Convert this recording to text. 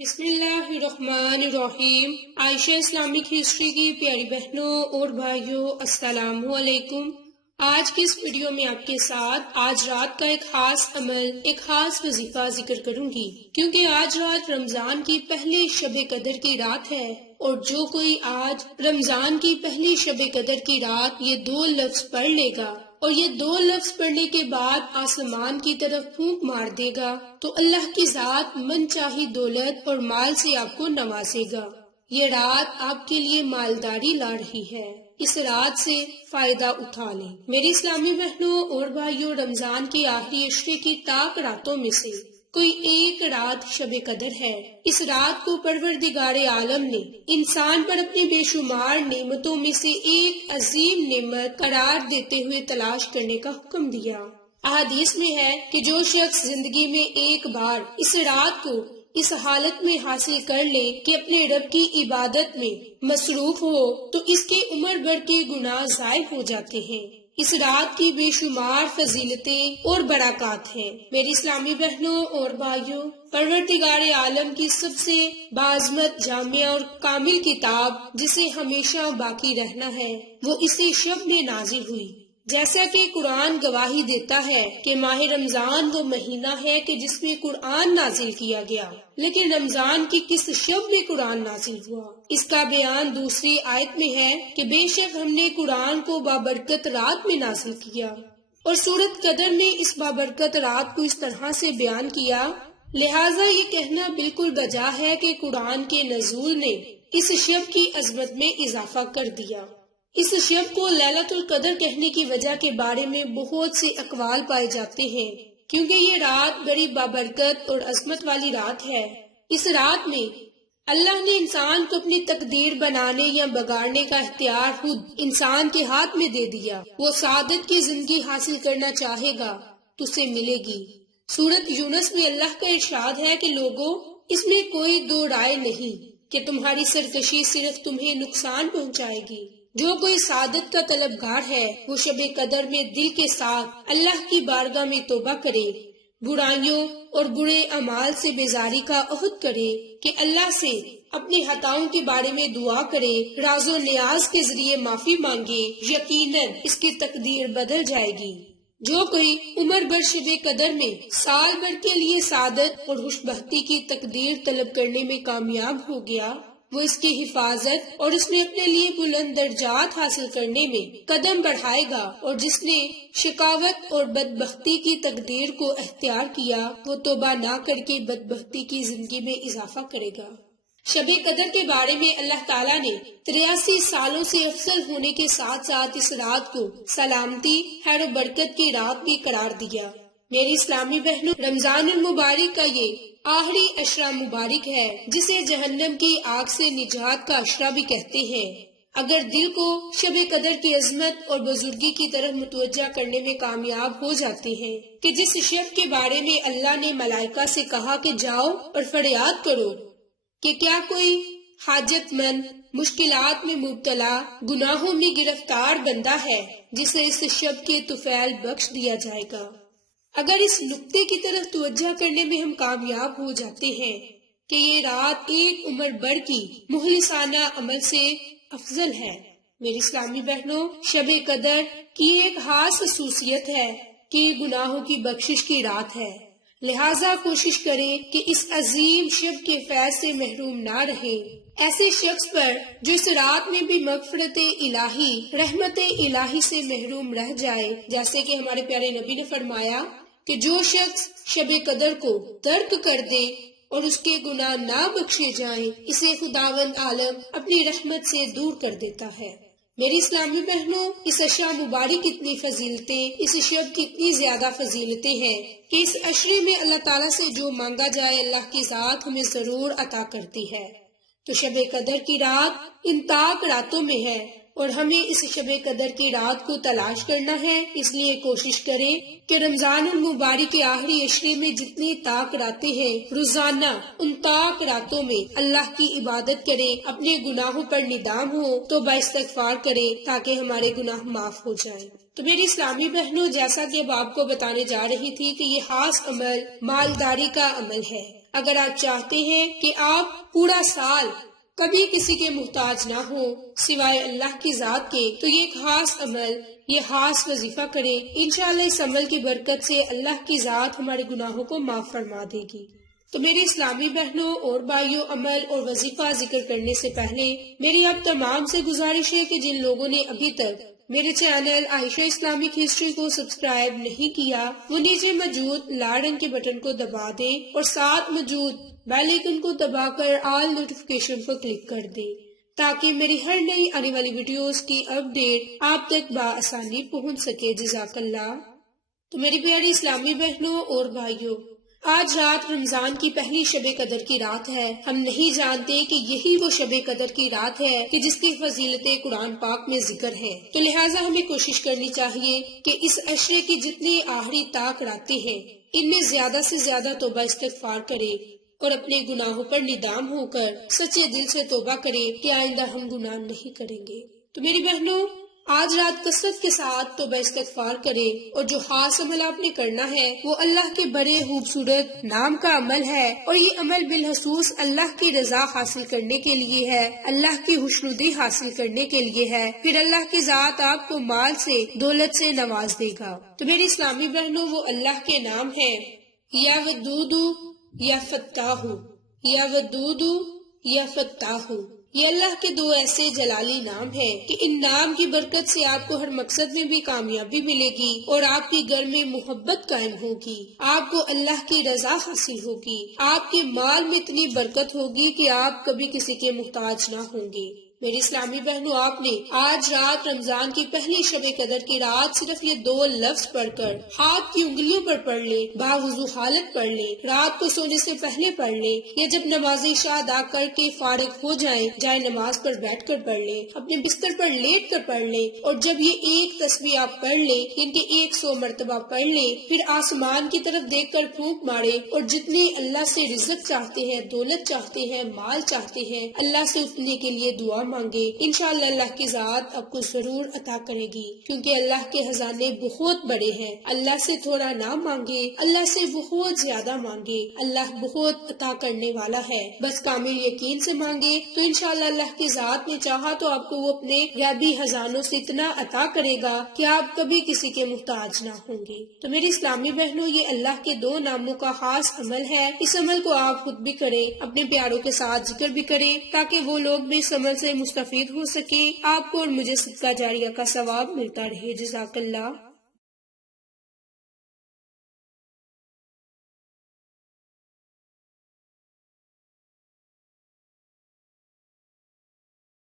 بسم اللہ الرحمن الرحیم۔ عائشہ اسلامک ہسٹری کی پیاری بہنوں اور بھائیوں، السلام علیکم۔ آج کی اس ویڈیو میں آپ کے ساتھ آج رات کا ایک خاص عمل، ایک خاص وظیفہ ذکر کروں گی، کیونکہ آج رات رمضان کی پہلی شب قدر کی رات ہے، اور جو کوئی آج رمضان کی پہلی شب قدر کی رات یہ 2 لفظ پڑھ لے گا اور یہ 2 لفظ پڑھنے کے بعد آسمان کی طرف پھونک مار دے گا تو اللہ کی ذات من چاہی دولت اور مال سے آپ کو نوازے گا۔ یہ رات آپ کے لیے مالداری لا رہی ہے، اس رات سے فائدہ اٹھا لیں۔ میری اسلامی بہنوں اور بھائیوں، رمضان کے آخری عشرے کی تاک راتوں میں سے کوئی ایک رات شب قدر ہے۔ اس رات کو پروردگار عالم نے انسان پر اپنی بے شمار نعمتوں میں سے ایک عظیم نعمت قرار دیتے ہوئے تلاش کرنے کا حکم دیا۔ احادیث میں ہے کہ جو شخص زندگی میں ایک بار اس رات کو اس حالت میں حاصل کر لے کہ اپنے رب کی عبادت میں مصروف ہو تو اس کے عمر بھر کے گناہ ضائع ہو جاتے ہیں۔ اس رات کی بے شمار فضیلتیں اور برکات ہیں۔ میری اسلامی بہنوں اور بھائیوں، پروردگار عالم کی سب سے باعظمت جامع اور کامل کتاب جسے ہمیشہ باقی رہنا ہے، وہ اسی شب میں نازل ہوئی۔ جیسا کہ قرآن گواہی دیتا ہے کہ ماہ رمضان وہ مہینہ ہے کہ جس میں قرآن نازل کیا گیا، لیکن رمضان کی کس شب میں قرآن نازل ہوا؟ اس کا بیان دوسری آیت میں ہے کہ بے شک ہم نے قرآن کو بابرکت رات میں نازل کیا، اور سورۃ قدر نے اس بابرکت رات کو اس طرح سے بیان کیا، لہٰذا یہ کہنا بالکل بجا ہے کہ قرآن کے نزول نے اس شب کی عظمت میں اضافہ کر دیا۔ اس شب کو لیلۃ القدر کہنے کی وجہ کے بارے میں بہت سے اقوال پائے جاتے ہیں، کیونکہ یہ رات بڑی بابرکت اور عظمت والی رات ہے۔ اس رات میں اللہ نے انسان کو اپنی تقدیر بنانے یا بگاڑنے کا اختیار خود انسان کے ہاتھ میں دے دیا۔ وہ سعادت کی زندگی حاصل کرنا چاہے گا تو اسے ملے گی۔ سورۃ یونس میں اللہ کا ارشاد ہے کہ لوگوں، اس میں کوئی دو رائے نہیں کہ تمہاری سرکشی صرف تمہیں نقصان پہنچائے گی۔ جو کوئی سعادت کا طلبگار ہے وہ شب قدر میں دل کے ساتھ اللہ کی بارگاہ میں توبہ کرے، برائیوں اور برے اعمال سے بیزاری کا عہد کرے کہ اللہ سے اپنی خطاؤں کے بارے میں دعا کرے، راز و نیاز کے ذریعے معافی مانگے، یقیناً اس کی تقدیر بدل جائے گی۔ جو کوئی عمر بھر شب قدر میں سال بھر کے لیے سعادت اور خوشبختی کی تقدیر طلب کرنے میں کامیاب ہو گیا، وہ اس کی حفاظت اور اس میں اپنے لیے بلند درجات حاصل کرنے میں قدم بڑھائے گا، اور جس نے شقاوت اور بدبختی کی تقدیر کو اختیار کیا وہ توبہ نہ کر کے بدبختی کی زندگی میں اضافہ کرے گا۔ شب قدر کے بارے میں اللہ تعالیٰ نے 83 سالوں سے افضل ہونے کے ساتھ ساتھ اس رات کو سلامتی، خیر و برکت کی رات بھی قرار دیا۔ میری اسلامی بہنوں، رمضان المبارک کا یہ آخری عشرہ مبارک ہے، جسے جہنم کی آگ سے نجات کا عشرہ بھی کہتے ہیں۔ اگر دل کو شب قدر کی عظمت اور بزرگی کی طرف متوجہ کرنے میں کامیاب ہو جاتے ہیں کہ جس شب کے بارے میں اللہ نے ملائکہ سے کہا کہ جاؤ اور فریاد کرو کہ کیا کوئی حاجت مند، مشکلات میں مبتلا، گناہوں میں گرفتار بندہ ہے جسے اس شب کے طفیل بخش دیا جائے گا۔ اگر اس نقطے کی طرف توجہ کرنے میں ہم کامیاب ہو جاتے ہیں کہ یہ رات ایک عمر بھر کی مخلصانہ عمل سے افضل ہے۔ میری اسلامی بہنوں، شب قدر کی ایک خاص خصوصیت ہے کہ یہ گناہوں کی بخشش کی رات ہے، لہٰذا کوشش کریں کہ اس عظیم شب کے فیض سے محروم نہ رہیں۔ ایسے شخص پر جو اس رات میں بھی مغفرت الہی، رحمت الہی سے محروم رہ جائے، جیسے کہ ہمارے پیارے نبی نے فرمایا کہ جو شخص شب قدر کو ترک کر دے اور اس کے گناہ نہ بخشے جائیں، اسے خداوند عالم اپنی رحمت سے دور کر دیتا ہے۔ میری اسلامی بہنوں، اس عشرہ مبارک اتنی فضیلتیں، اس شب کی اتنی زیادہ فضیلتیں ہیں کہ اس عشرے میں اللہ تعالیٰ سے جو مانگا جائے اللہ کی ذات ہمیں ضرور عطا کرتی ہے۔ تو شب قدر کی رات ان تاک راتوں میں ہے اور ہمیں اس شب قدر کی رات کو تلاش کرنا ہے، اس لیے کوشش کریں کہ رمضان المبارک کے آخری عشرے میں جتنی تاک راتیں ہیں روزانہ ان تاک راتوں میں اللہ کی عبادت کریں، اپنے گناہوں پر ندام ہو تو استغفار کریں تاکہ ہمارے گناہ معاف ہو جائیں۔ تو میری اسلامی بہنوں، جیسا کہ اب آپ کو بتانے جا رہی تھی کہ یہ خاص عمل مالداری کا عمل ہے۔ اگر آپ چاہتے ہیں کہ آپ پورا سال کبھی کسی کے محتاج نہ ہو سوائے اللہ کی ذات کے، تو یہ خاص عمل، یہ خاص وظیفہ کریں۔ انشاءاللہ اس عمل کی برکت سے اللہ کی ذات ہمارے گناہوں کو معاف فرما دے گی۔ تو میرے اسلامی بہنوں اور بھائیوں، عمل اور وظیفہ ذکر کرنے سے پہلے میری آپ تمام سے گزارش ہے کہ جن لوگوں نے ابھی تک میرے چینل عائشہ اسلامک ہسٹری کو سبسکرائب نہیں کیا، وہ نیچے موجود لال رنگ کے بٹن کو دبا دیں اور ساتھ موجود بیل آئیکن کو دبا کر آل نوٹیفیکیشن پر کلک کر دیں تاکہ میری ہر نئی آنے والی ویڈیوز کی اپڈیٹ آپ تک بآسانی پہنچ سکے۔ جزاک اللہ۔ تو میری پیاری اسلامی بہنوں اور بھائیوں، آج رات رمضان کی پہلی شب قدر کی رات ہے۔ ہم نہیں جانتے کہ یہی وہ شب قدر کی رات ہے کہ جس کی فضیلت قرآن پاک میں ذکر ہے، تو لہٰذا ہمیں کوشش کرنی چاہیے کہ اس عشرے کی جتنی آخری طاق راتیں ہیں ان میں زیادہ سے زیادہ توبہ استغفار کرے اور اپنے گناہوں پر ندام ہو کر سچے دل سے توبہ کرے کہ آئندہ ہم گناہ نہیں کریں گے۔ تو میری بہنوں، آج رات کثرت کے ساتھ توبہ استغفار کرے، اور جو خاص عمل آپ نے کرنا ہے وہ اللہ کے بڑے خوبصورت نام کا عمل ہے، اور یہ عمل بالخصوص اللہ کی رضا حاصل کرنے کے لیے ہے، اللہ کی خوشنودی حاصل کرنے کے لیے ہے۔ پھر اللہ کی ذات آپ کو مال سے، دولت سے نواز دے گا۔ تو میری اسلامی بہنوں، وہ اللہ کے نام ہیں یا ودود یا فتاح، یا ودود یا فتاح۔ یہ اللہ کے دو ایسے جلالی نام ہیں کہ ان نام کی برکت سے آپ کو ہر مقصد میں بھی کامیابی ملے گی اور آپ کی گھر میں محبت قائم ہوگی، آپ کو اللہ کی رضا حاصل ہوگی، آپ کے مال میں اتنی برکت ہوگی کہ آپ کبھی کسی کے محتاج نہ ہوں گے۔ میری اسلامی بہنوں، آپ نے آج رات رمضان کی پہلی شب قدر کی رات صرف یہ دو لفظ پڑھ کر ہاتھ کی انگلیوں پر پڑھ لیں، باوضو حالت پڑھ لیں، رات کو سونے سے پہلے پڑھ لیں، یا جب نماز عشاء ادا کر کے فارغ ہو جائیں جائے نماز پر بیٹھ کر پڑھ لیں، اپنے بستر پر لیٹ کر پڑھ لیں، اور جب یہ ایک تسبیح آپ پڑھ لیں، ان کے 100 مرتبہ پڑھ لیں، پھر آسمان کی طرف دیکھ کر پھونک مارے اور جتنی اللہ سے رزق چاہتے ہیں، دولت چاہتے ہیں، مال چاہتے ہیں، اللہ سے اتنے کے لیے دعا مانگے، انشاءاللہ اللہ کی ذات آپ کو ضرور عطا کرے گی، کیونکہ اللہ کے خزانے بہت بڑے ہیں۔ اللہ سے تھوڑا نہ مانگے، اللہ سے بہت زیادہ مانگے، اللہ بہت عطا کرنے والا ہے، بس کامل یقین سے مانگے تو انشاءاللہ اللہ کی ذات نے چاہا تو آپ کو وہ اپنے غیبی خزانوں سے اتنا عطا کرے گا کہ آپ کبھی کسی کے محتاج نہ ہوں گے۔ تو میری اسلامی بہنوں، یہ اللہ کے دو ناموں کا خاص عمل ہے، اس عمل کو آپ خود بھی کریں، اپنے پیاروں کے ساتھ ذکر بھی کریں تاکہ وہ لوگ بھی اس عمل سے مستفید ہو سکیں، آپ کو اور مجھے صدقہ جاریہ کا ثواب ملتا رہے۔ جزاک اللہ۔